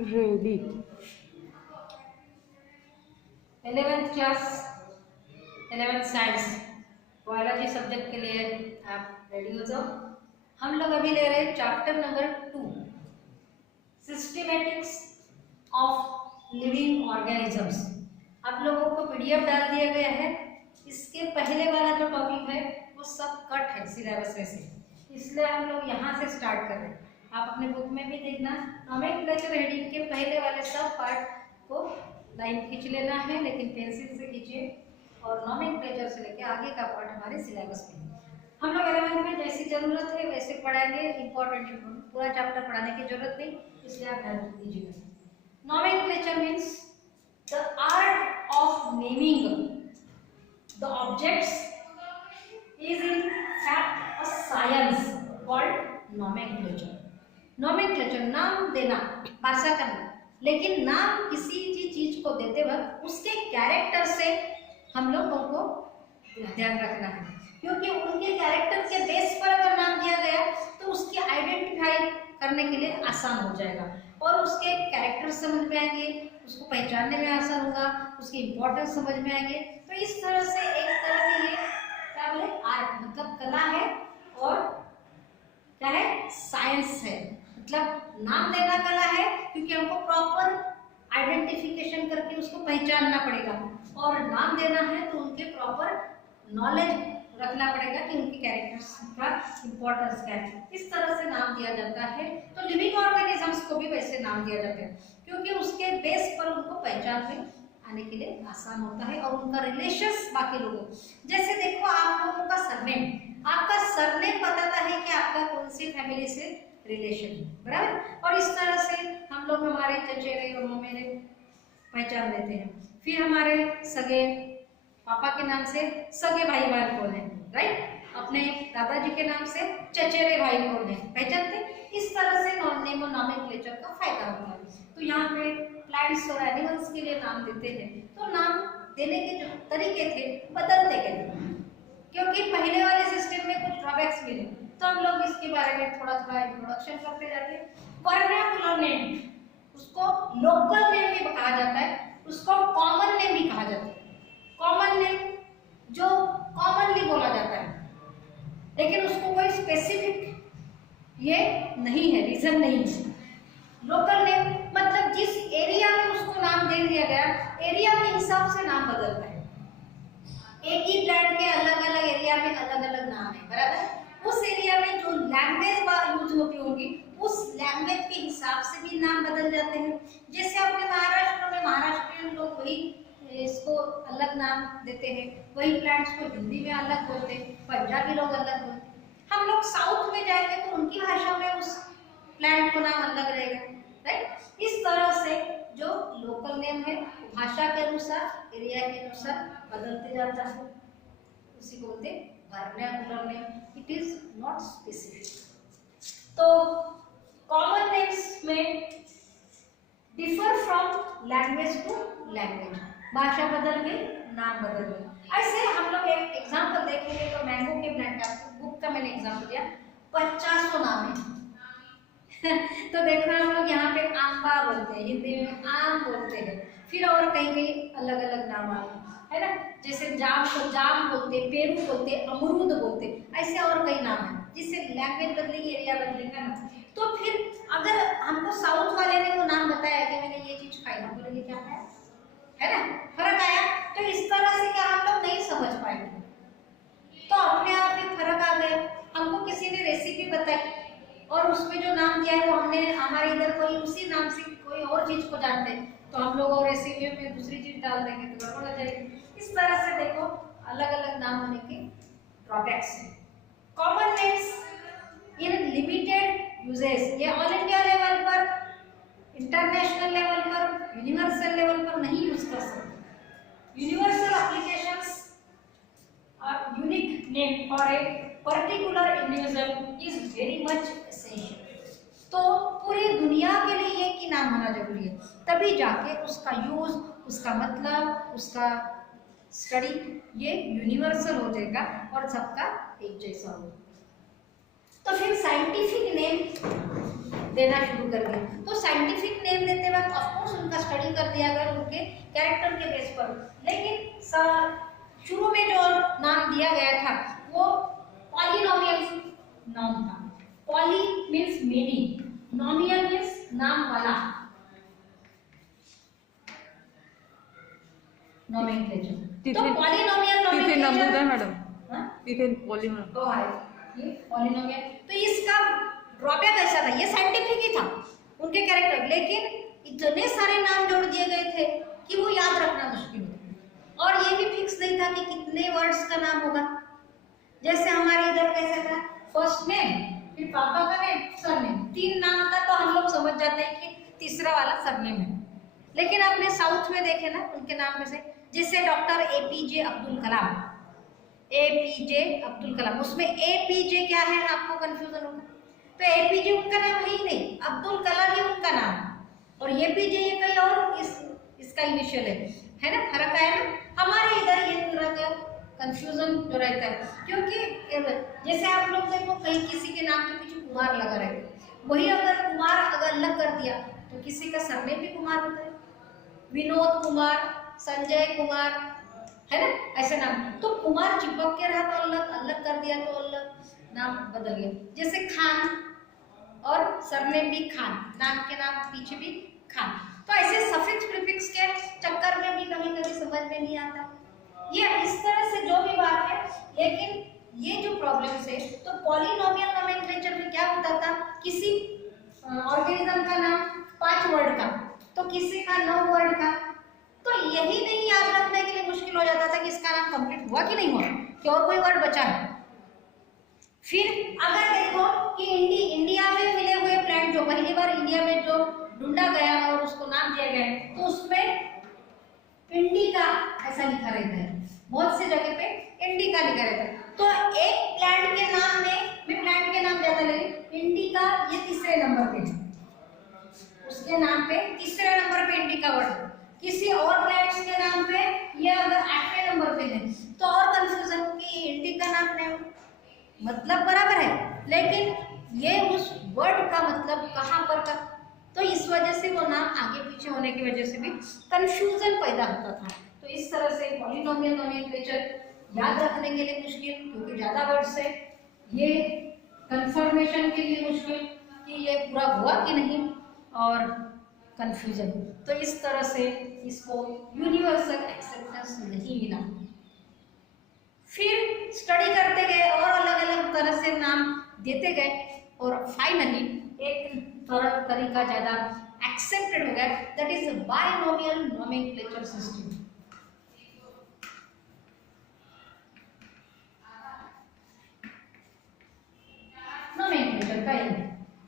Ready. 11th class 11th science biology subject के लिए आप रेडी हो जाओ। हम लोग अभी ले रहे हैं chapter number 2 systematics of living organisms. आप लोगों को पीडीएफ डाल दिया गया है। इसके पहले वाला जो टॉपिक है वो सब कट है सिलेबस में से, इसलिए हम लोग यहाँ से स्टार्ट कर रहे हैं। आप अपने बुक में भी देखना, नोमेनक्लेचर हेडिंग के पहले वाले सब पार्ट को लाइन खींच लेना है, लेकिन पेंसिल से खींचिए और नोमेनक्लेचर से लेके आगे का पार्ट हमारे सिलेबस में हम लोग 11th में जैसी जरूरत है वैसे पढ़ाएंगे। इंपॉर्टेंट पूरा चैप्टर पढ़ाने की जरूरत नहीं, इसलिए आप ध्यान दीजिएगा। Nomenclature means the art of naming the objects is in fact a science called nomenclature. nomenclature नाम देना, भाषा करना, लेकिन नाम किसी चीज को देते वक्त उसके कैरेक्टर से हम लोगों को ध्यान रखना है, क्योंकि उनके कैरेक्टर के बेस पर अगर नाम दिया गया तो उसकी आइडेंटिफाई करने के लिए आसान हो जाएगा और उसके कैरेक्टर समझ में आएंगे, उसको पहचानने में आसान होगा, उसकी इम्पोर्टेंस समझ में आएंगे। तो इस तरह से एक तरह की ये क्या बोले आर्ट मतलब कला है और क्या है साइंस है। मतलब नाम देना कला है क्योंकि हमको प्रॉपर आइडेंटिफिकेशन करके उसको पहचानना पड़ेगा, और नाम देना है तो उनके प्रॉपर नॉलेज रखना पड़ेगा कि उनके कैरेक्टर्स का इम्पोर्टेंस क्या है। इस तरह से नाम दिया जाता है। तो लिविंग ऑर्गेनिजम्स को भी वैसे नाम दिया जाता है क्योंकि उसके बेस पर उनको पहचान में आने के लिए आसान होता है और उनका रिलेशंस बाकी लोगों, जैसे देखो आप लोगों का सरनेम, आपका सरनेम बताता है कि आपका कौन सी फैमिली से रिलेशन है, बराबर। और इस तरह से हम लोग हमारे चचेरे और ममेरे पहचान लेते हैं। फिर हमारे सगे पापा के नाम से सगे भाई बहन कौन है, राइट। अपने दादाजी के नाम से चचेरे भाई कौन है, पहचानते। इस तरह से नेम और नोमेनक्लेचर का फायदा होता है। तो यहाँ पे प्लांट्स और एनिमल्स के लिए नाम देते हैं, तो नाम देने के जो तरीके थे बदलते गए, क्योंकि पहले वाले सिस्टम में कुछ ड्रॉबैक्स मिले, तो हम लोग इसके बारे में थोड़ा थोड़ा इंट्रोडक्शन करते जाते हैं। वर्नाकुलर नेम, उसको लोकल नेम भी कहा जाता है, उसको कॉमन नेम भी कहा जाता है। कॉमन नेम जो कॉमनली बोला जाता है, लेकिन उसको कोई स्पेसिफिक ये नहीं है, रीजन नहीं है। लोकल नेम मतलब जिस एरिया में उसको नाम दे दिया गया, एरिया के हिसाब से नाम बदलता है। एक ही प्लांट के अलग अलग एरिया में अलग अलग नाम है, बराबर। उस एरिया में जो लैंग्वेज यूज होती होगी उस लैंग्वेज के हिसाब से भी नाम बदल जाते हैं। जैसे अपने महाराष्ट्र में महाराष्ट्रियन लोग वही इसको अलग नाम देते हैं, वही प्लांट्स को हिंदी में अलग बोलते हैं, पंजाबी लोग अलग बोलते हैं। हम लोग साउथ में जाएंगे तो उनकी भाषा में उस प्लांट को नाम अलग रहेगा, राइट। इस तरह से जो लोकल नेम है भाषा के अनुसार, एरिया के अनुसार बदलते जाता है, उसी को बोलते vernacular name. It is not specific. तो कॉमन नेम्स में differ from language to language, भाषा बदल गई, नाम बदल गए। ऐसे हम लोग एक एग्जांपल देखेंगे तो मैंगो के प्लांट का बुक का मैंने एग्जांपल दिया, 50 नाम है। तो देखना हम लोग यहाँ पे आंबा बोलते हैं, हिंदी में आम बोलते हैं, फिर और कहीं कहीं अलग अलग नाम आते है ना। जैसे जाम को जाम बोलते, पेरू बोलते, अमरूद बोलते, ऐसे और कई नाम है। जिससे लैंग्वेज बदलेगी, एरिया बदलेगा ना। तो फिर अगर हमको साउथ वाले ने वो नाम बताया कि मैंने ये चीज खाई, हम बोलेंगे क्या खाया, है ना, फर्क आया। तो इस तरह से क्या हम लोग नहीं समझ पाएंगे, तो अपने आप ही फर्क आ गया। हमको किसी ने रेसिपी बताई और उसमें जो नाम दिया है वो हमने, हमारे इधर कोई उसी नाम से कोई और चीज को जानते हैं, तो हम लोग और रेसिपी में दूसरी चीज डाल देंगे तो गड़बड़ हो जाएगी। इस तरह से देखो अलग अलग नाम होने के ड्रॉबैक्स हैं। Common names in limited uses, ये ऑल इंडिया लेवल पर, इंटरनेशनल लेवल पर, यूनिवर्सल लेवल पर नहीं यूज कर सकते। यूनिवर्सल एप्लीकेशंस और unique name for a particular individual is very much essential. तो पूरी दुनिया के लिए एक ही नाम होना जरूरी है, तभी जाके उसका यूज, उसका मतलब, उसका स्टडी ये यूनिवर्सल हो जाएगा और सबका एक जैसा होगा। तो फिर साइंटिफिक नेम देना शुरू कर दें। तो साइंटिफिक नेम देते बाद ऑफकोर्स उनका स्टडी कर दिया गया उनके कैरेक्टर के बेस पर, लेकिन शुरू में जो नाम दिया गया था वो पॉलिनोमियल नाम था। पॉली मीन्स मेनी, नोमियल मीन्स नाम वाला, नोमेनक्लेचर। तो पॉलिनोमियल नोमेनक्लेचर मैडम, तिथे पॉलिनोमियल तो है ये पॉलिनोमियल। तो इसका ड्रॉबैक ऐसा था, ये साइंटिफिक ही था उनके कैरेक्टर, लेकिन इतने सारे नाम जोड़ दिए गए थे कि वो याद रखना मुश्किल था, और ये भी फिक्स नहीं था कि कितने वर्ड्स का नाम होगा। जैसे हमारे इधर कैसे था, फर्स्ट नेम, फिर पापा का नेम, सरनेम, 3 नाम का तो हम लोग समझ जाते हैं कि तीसरा वाला सरनेम है। लेकिन आपने साउथ में देखे ना उनके नाम में से, जैसे doctor APJ Abdul Kalam, APJ Abdul Kalam, उसमें एपीजे क्या है आपको कंफ्यूजन होगा, तो एपीजे उनका नाम है ही नहीं, अब्दुल कलाम ही उनका नाम, और एपीजे ये कहीं और इसका इनिशियल है ना, फर्क है ना। हमारे इधर ये तरह का कंफ्यूजन जो रहता है, क्योंकि जैसे आप लोग देखो कहीं किसी के नाम के पीछे कुमार लगा रहता है, वही अगर कुमार अगर अलग कर दिया तो किसी का सरनेम भी कुमार होता है, विनोद कुमार, संजय कुमार, है ना, ऐसे नाम। तो कुमार चिपक के रहा तो अलग, अलग कर दिया तो अलग, नाम बदल गया। जैसे खान और सरनेम भी खान, नाम के नाम पीछे भी खान। तो ऐसे सफिक्स प्रीफिक्स के चक्कर में भी कभी कभी समझ में नहीं आता। ये इस तरह से जो भी बात है, लेकिन ये जो प्रॉब्लम्स है, तो पॉलिनोमियल नोमेनक्लेचर में क्या होता था, किसी ऑर्गेनिज्म का नाम 5 वर्ड का, तो किसी का 9 वर्ड का, तो यही नहीं याद रखने के लिए मुश्किल हो जाता था कि इसका नाम कंप्लीट हुआ कि नहीं हुआ, कि और कोई वर्ड बचा है। फिर अगर देखो कि इंडिया में मिले हुए प्लांट, जो पहली बार इंडिया में जो ढूंढा गया और उसको नाम दिया गया, तो उसमें इंडिका ऐसा लिखा रहता है, बहुत सी जगह पे इंडिका लिखा रहता है। तो एक प्लांट के नाम में, मैं प्लांट के नाम ज्यादा ले रही, इंडिका ये तीसरे नंबर पे है, उसके नाम पे तीसरे नंबर पे इंडिका वर्ड। किसी और प्लांट्स के नाम पे ये अगर 8वें नंबर पे है, तो और कंफ्यूजन कि इंडिका नाम नहीं, मतलब बराबर है, लेकिन ये उस वर्ड का मतलब कहाँ पर का, तो इस वजह से वो नाम आगे पीछे होने की वजह से भी कंफ्यूजन पैदा होता था। तो इस तरह से पॉलिनोमियल नोमेनक्लेचर याद रखने के लिए मुश्किल, क्योंकि ज्यादा वर्ड्स है, ये कंफर्मेशन के लिए मुश्किल कि ये पूरा हुआ कि नहीं, और कंफ्यूजन। तो इस तरह से इसको यूनिवर्सल एक्सेप्टेंस नहीं मिला। फिर स्टडी करते गए और अलग अलग तरह से नाम देते गए, और फाइनली एक तरीका ज्यादा एक्सेप्टेड हो गया, that is binomial nomenclature system. Nomenclature का ये,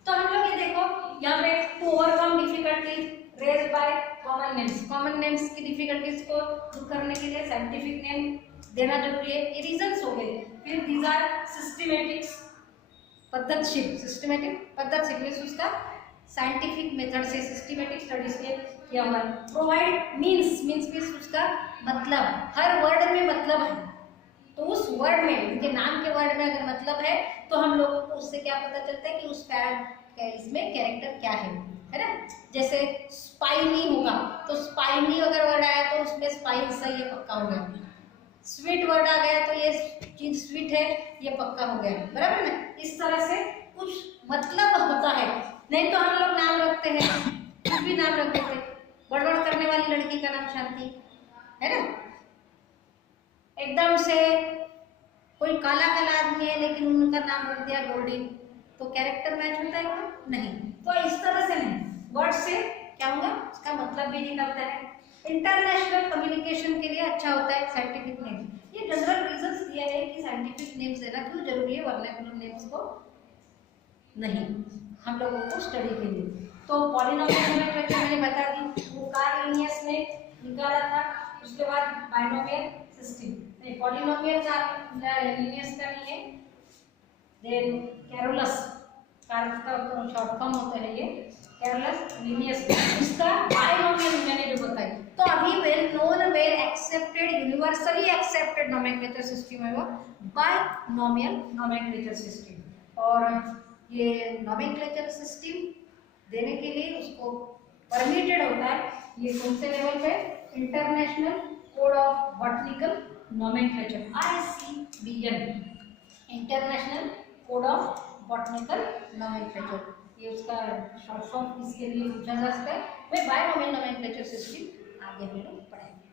तो हम लोग ये देखो यहाँ पे to overcome difficulties raise by common names, common names की डिफिकल्टीज को दूर करने के लिए साइंटिफिक नेम देना जरूरी है, ये रीजंस हो गए। फिर दीज आर सिस्टमैटिक्स, पद्धतिशील, सिस्टमैटिक पद्धतिशील मींस उसका साइंटिफिक मेथड से सिस्टमैटिक स्टडीज से किया हुआ है। प्रोवाइड मीन्स उसका मतलब, हर वर्ड में मतलब है, तो उस वर्ड में, उनके नाम के वर्ड में अगर मतलब है तो हम लोगों को उससे क्या पता चलता है कि उस इसमें कैरेक्टर क्या है ना। जैसे स्पाइनी होगा तो स्पाइनी अगर वर्ड आया तो उसमें स्पाइन सही है, पक्का हो गया। स्वीट वर्ड आ गया तो ये चीज स्वीट है, ये पक्का हो गया, बराबर ना। इस तरह से कुछ मतलब होता है, नहीं तो हम लोग नाम रखते हैं, कुछ भी नाम रखते थे। बड़बड़ करने वाली लड़की का नाम शांति है ना, एकदम से कोई काला काला आदमी है लेकिन उनका नाम रख दिया गोल्डी, तो कैरेक्टर मैच होता है क्या? नहीं। तो इस तरह से नहीं, वर्ड से क्या होगा, उसका मतलब भी निकलता है। इंटरनेशनल कम्युनिकेशन के लिए अच्छा होता है साइंटिफिक नेम। ये जनरल रीजंस दिया है कि साइंटिफिक नेम्स देना क्यों जरूरी है, वर्नाकुलर नेम्स को नहीं, हम लोगों को स्टडी के लिए। तो पॉलिनोमियल नोमेनक्लेचर मैंने बता दी, वो कार्ल लिनियस ने निकाला था। उसके बाद बाइनोमियल सिस्टम, नहीं पॉलिनोमियल का लिनियस का नहीं है, देन कैरोलस, कार्ल का शॉर्ट फॉर्म होता है ये, कैरोलस लिनियस, इसका बाइनोमियल मैंने जो बताई। तो अभी well known, well accepted, universally accepted nomenclature system है वो बाइनोमियल नोमेनक्लेचर सिस्टम। और ये नोमेनक्लेचर सिस्टम देने के लिए उसको परमिटेड होता है। ये कौन से लेवल पे? International code of botanical nomenclature, ICBN, international code of botanical nomenclature. ये उसका शॉर्ट फॉर्म इसके लिए पूछा जा सकता है। भाई बायोनोमियल नोमेनक्लेचर सिस्टम आगे हम लोग पढ़ेंगे।